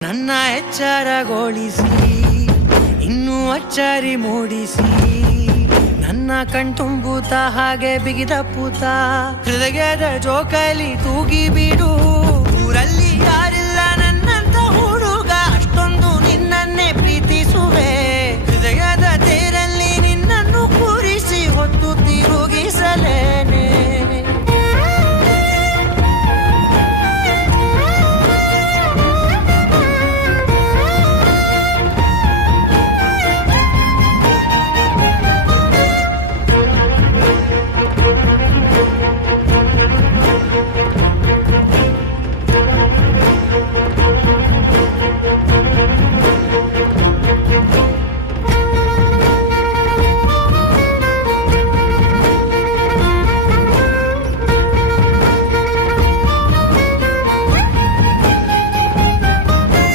ನನ್ನ ಎಚ್ಚರಗೊಳಿಸಿ ಇನ್ನೂ ಅಚ್ಚರಿ ಮೂಡಿಸಿ ನನ್ನ ಕಣ್ತುಂಬುತ್ತ ಹಾಗೆ ಬಿಗಿದ ಪೂತ ಹೃದಯದ ಜೋಕಾಲಿ ತೂಗಿ ಬಿಡು